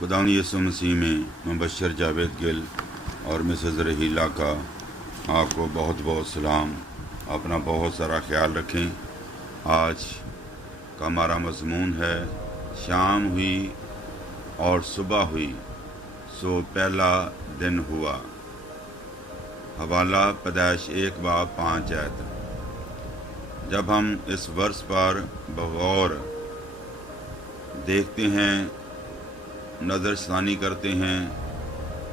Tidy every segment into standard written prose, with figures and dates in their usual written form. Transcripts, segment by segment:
खुदावंद यीशु मसीह में मुबशर जावेद गिल और मिसेज़ रहीला का आपको बहुत बहुत सलाम। अपना बहुत सारा ख्याल रखें। आज का हमारा मज़मून है शाम हुई और सुबह हुई सो पहला दिन हुआ। हवाला पैदाइश 1:5 आयत। जब हम इस वर्ष पर बगौर देखते हैं, नज़रसानी करते हैं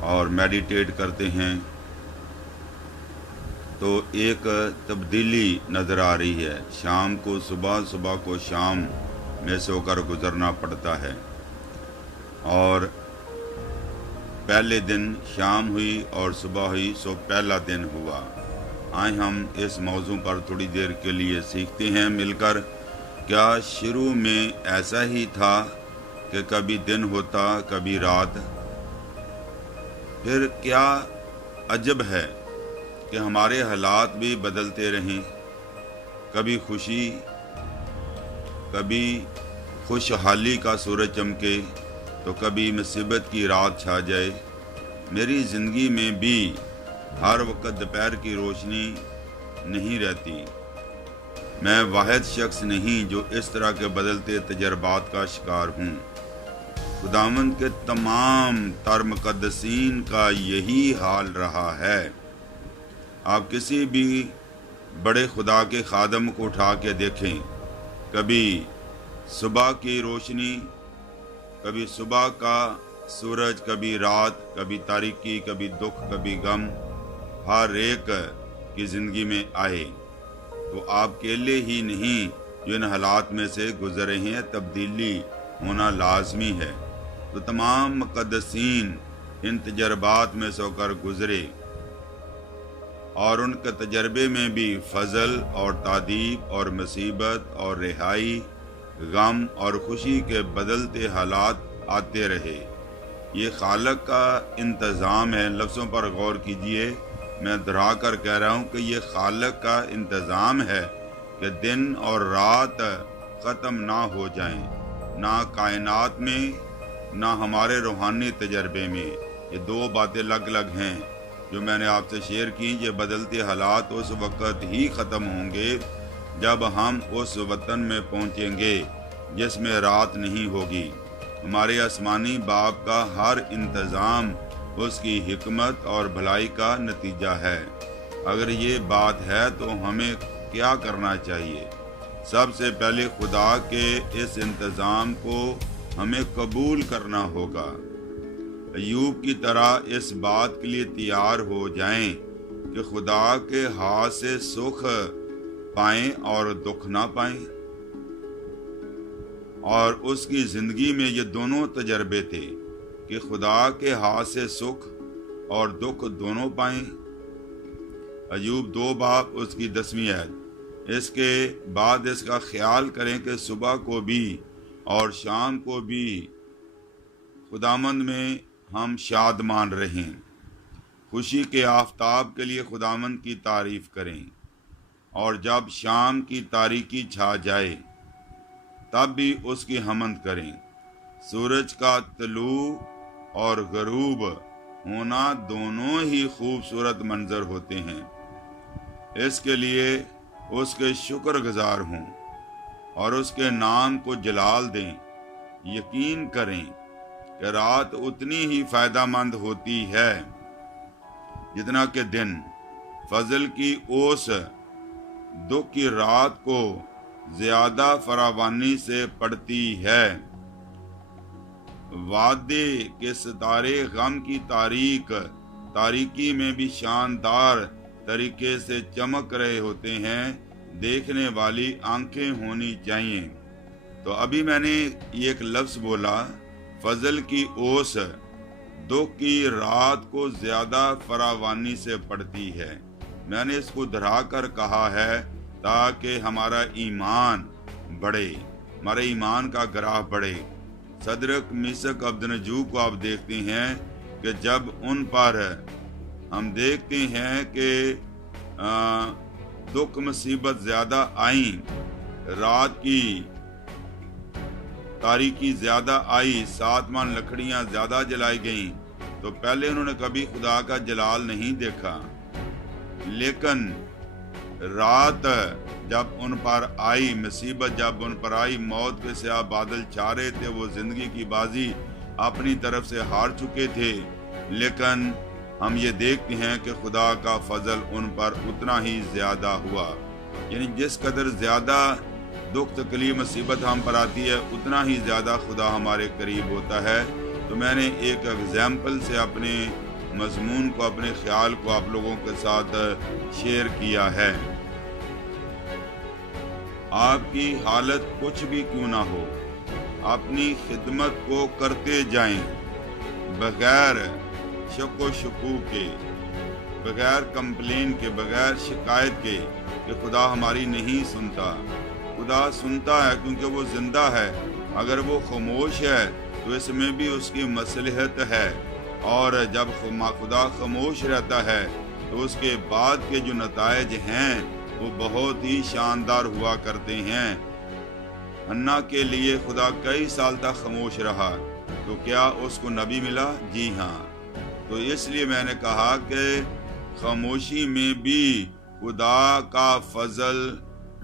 और मेडिटेट करते हैं तो एक तब्दीली नज़र आ रही है। शाम को सुबह, सुबह को शाम में से होकर गुज़रना पड़ता है और पहले दिन शाम हुई और सुबह हुई सो पहला दिन हुआ। आए हम इस मौजू पर थोड़ी देर के लिए सीखते हैं मिलकर। क्या शुरू में ऐसा ही था कि कभी दिन होता कभी रात? फिर क्या अजब है कि हमारे हालात भी बदलते रहें। कभी खुशी, कभी खुशहाली का सूरज चमके तो कभी मुसीबत की रात छा जाए। मेरी ज़िंदगी में भी हर वक्त दोपहर की रोशनी नहीं रहती। मैं वाहिद शख्स नहीं जो इस तरह के बदलते तजर्बात का शिकार हूँ। खुदावंद के तमाम तर मुक़द्दसीन का यही हाल रहा है। आप किसी भी बड़े खुदा के खादम को उठा के देखें, कभी सुबह की रोशनी, कभी सुबह का सूरज, कभी रात, कभी तारीकी, कभी दुख, कभी गम, हर एक की ज़िंदगी में आए। तो आप अकेले ही नहीं जो इन हालात में से गुज़र रहे हैं, तब्दीली होना लाजमी है। तो तमाम मुक़द्दसीन इन तजर्बात में से होकर गुज़रे और उनके तजर्बे में भी फ़ज़ल और तादीब और मुसीबत और रिहाई, गम और खुशी के बदलते हालात आते रहे। ये खालक का इंतज़ाम है। लफ्ज़ों पर गौर कीजिए। मैं दोहरा कर कह रहा हूँ कि ये खालक का इंतज़ाम है कि दिन और रात ख़त्म ना हो जाएं, ना कायनात में ना हमारे रूहानी तजर्बे में। ये दो बातें अलग अलग हैं जो मैंने आपसे शेयर की। ये बदलते हालात उस वक़्त ही ख़त्म होंगे जब हम उस वतन में पहुँचेंगे जिसमें रात नहीं होगी। हमारे आसमानी बाप का हर इंतज़ाम उसकी हिकमत और भलाई का नतीजा है। अगर ये बात है तो हमें क्या करना चाहिए? सबसे पहले खुदा के इस इंतज़ाम को हमें कबूल करना होगा। अय्यूब की तरह इस बात के लिए तैयार हो जाएं कि खुदा के हाथ से सुख पाएं और दुख ना पाएं। और उसकी ज़िंदगी में ये दोनों तजर्बे थे कि खुदा के हाथ से सुख और दुख दोनों पाएं। अय्यूब 2 उसकी 10वीं आयत। इसके बाद इसका ख्याल करें कि सुबह को भी और शाम को भी खुदामंद में हम शादमान रहें। खुशी के आफताब के लिए खुदामंद की तारीफ़ करें और जब शाम की तारीकी छा जाए तब भी उसकी हमद करें। सूरज का तलू और गरूब होना दोनों ही खूबसूरत मंजर होते हैं। इसके लिए उसके शुक्रगुजार हों और उसके नाम को जलाल दें। यकीन करें कि रात उतनी ही फ़ायदामंद होती है जितना कि दिन। फजल की ओस दुख की रात को ज़्यादा फरावानी से पड़ती है। वादे के सितारे गम की तारीकी में भी शानदार तरीके से चमक रहे होते हैं। देखने वाली आंखें होनी चाहिए। तो अभी मैंने एक लफ्ज़ बोला, फजल की ओस दुख की रात को ज़्यादा फरावानी से पड़ती है। मैंने इसको दोहरा कर कहा है ताकि हमारा ईमान बढ़े, हमारे ईमान का ग्राफ बढ़े। सदरक मिसक अब्दनजू को आप देखते हैं कि जब उन पर हम देखते हैं कि दुख मुसीबत ज़्यादा आई, रात की तारीकी ज़्यादा आई, 7 मन लकड़ियाँ ज़्यादा जलाई गईं, तो पहले उन्होंने कभी खुदा का जलाल नहीं देखा। लेकिन रात जब उन पर आई, मुसीबत जब उन पर आई, मौत के स्याह बादल छा रहे थे, वो ज़िंदगी की बाजी अपनी तरफ से हार चुके थे, लेकिन हम ये देखते हैं कि खुदा का फजल उन पर उतना ही ज़्यादा हुआ। यानी जिस कदर ज़्यादा दुख तकलीफ मुसीबत हम पर आती है, उतना ही ज़्यादा खुदा हमारे करीब होता है। तो मैंने एक एग्जाम्पल से अपने मजमून को, अपने ख्याल को आप लोगों के साथ शेयर किया है। आपकी हालत कुछ भी क्यों ना हो, अपनी खिदमत को करते जाएं, बगैर शक व शकूक के, बगैर कंप्लेन के, बगैर शिकायत के कि खुदा हमारी नहीं सुनता। खुदा सुनता है क्योंकि वो जिंदा है। अगर वो खामोश है तो इसमें भी उसकी मसलहत है, और जब खुदा खामोश रहता है तो उसके बाद के जो नताइज हैं वो बहुत ही शानदार हुआ करते हैं। हन्ना के लिए खुदा कई साल तक खामोश रहा, तो क्या उसको नबी मिला? जी हाँ। तो इसलिए मैंने कहा कि खामोशी में भी खुदा का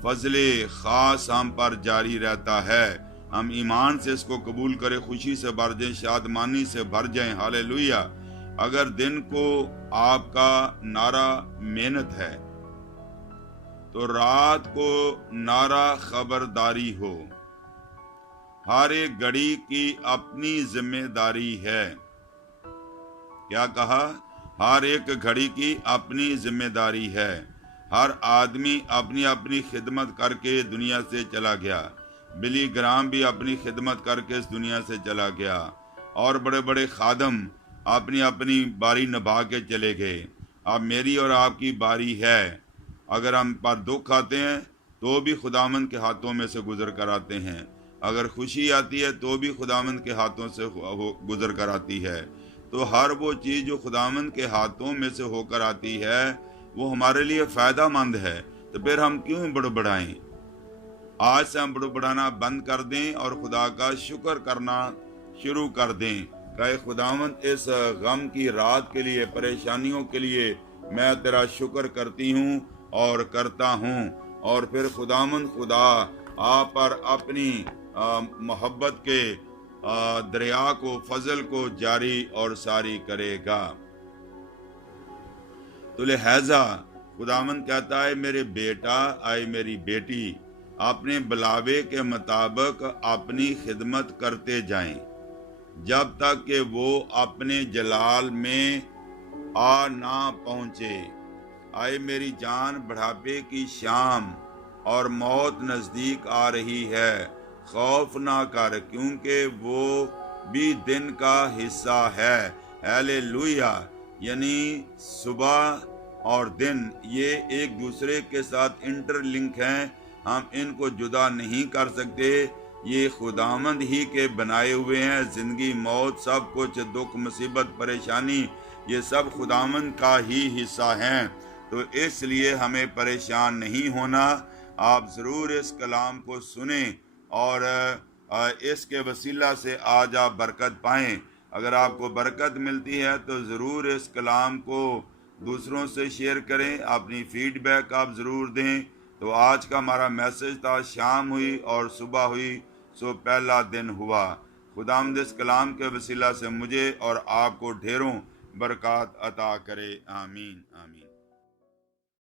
फजले ख़ास हम पर जारी रहता है। हम ईमान से इसको कबूल करें, खुशी से भर जाएं, शादमानी से भर जाएं। हालेलुया। अगर दिन को आपका नारा मेहनत है तो रात को नारा खबरदारी हो। हर एक घड़ी की अपनी जिम्मेदारी है। क्या कहा? हर एक घड़ी की अपनी जिम्मेदारी है। हर आदमी अपनी अपनी खिदमत करके दुनिया से चला गया। बिली ग्राम भी अपनी खिदमत करके इस दुनिया से चला गया, और बड़े बड़े खादम अपनी अपनी बारी निभा के चले गए। अब मेरी और आपकी बारी है। अगर हम पर दुख आते हैं तो भी खुदावंद के हाथों में से गुजर कर आते हैं। अगर खुशी आती है तो भी खुदावंद के हाथों से गुजर कर आती है। तो हर वो चीज़ जो खुदावंद के हाथों में से होकर आती है वो हमारे लिए फ़ायदा मंद है। तो फिर हम क्यों बड़बड़ाएं? आज से हम बड़बड़ाना बंद कर दें और खुदा का शुक्र करना शुरू कर दें। कहे खुदावंद, इस गम की रात के लिए, परेशानियों के लिए मैं तेरा शुक्र करती हूँ और करता हूँ। और फिर खुदावंद खुदा आप पर अपनी मोहब्बत के दरिया को, फजल को जारी और सारी करेगा। तो लिहाजा खुदावंद कहता है, मेरे बेटा आए मेरी बेटी, अपने बुलावे के मुताबिक अपनी खिदमत करते जाएं, जब तक कि वो अपने जलाल में आ ना पहुँचे। आए मेरी जान, बुढ़ापे की शाम और मौत नज़दीक आ रही है। खौफ ना कर, क्योंकि वो भी दिन का हिस्सा है। हालेलुया। यानी सुबह और दिन ये एक दूसरे के साथ इंटरलिंक हैं। हम इनको जुदा नहीं कर सकते। ये खुदावंद ही के बनाए हुए हैं। ज़िंदगी, मौत, सब कुछ, दुख, मुसीबत, परेशानी, ये सब खुदावंद का ही हिस्सा हैं। तो इसलिए हमें परेशान नहीं होना। आप ज़रूर इस कलाम को सुने और इसके वसीला से आज आप बरकत पाएँ। अगर आपको बरकत मिलती है तो ज़रूर इस कलाम को दूसरों से शेयर करें, अपनी फीडबैक आप ज़रूर दें। तो आज का हमारा मैसेज था, शाम हुई और सुबह हुई सो पहला दिन हुआ। खुदावंद इस कलाम के वसीला से मुझे और आपको ढेरों बरकत अता करे। आमीन आमीन।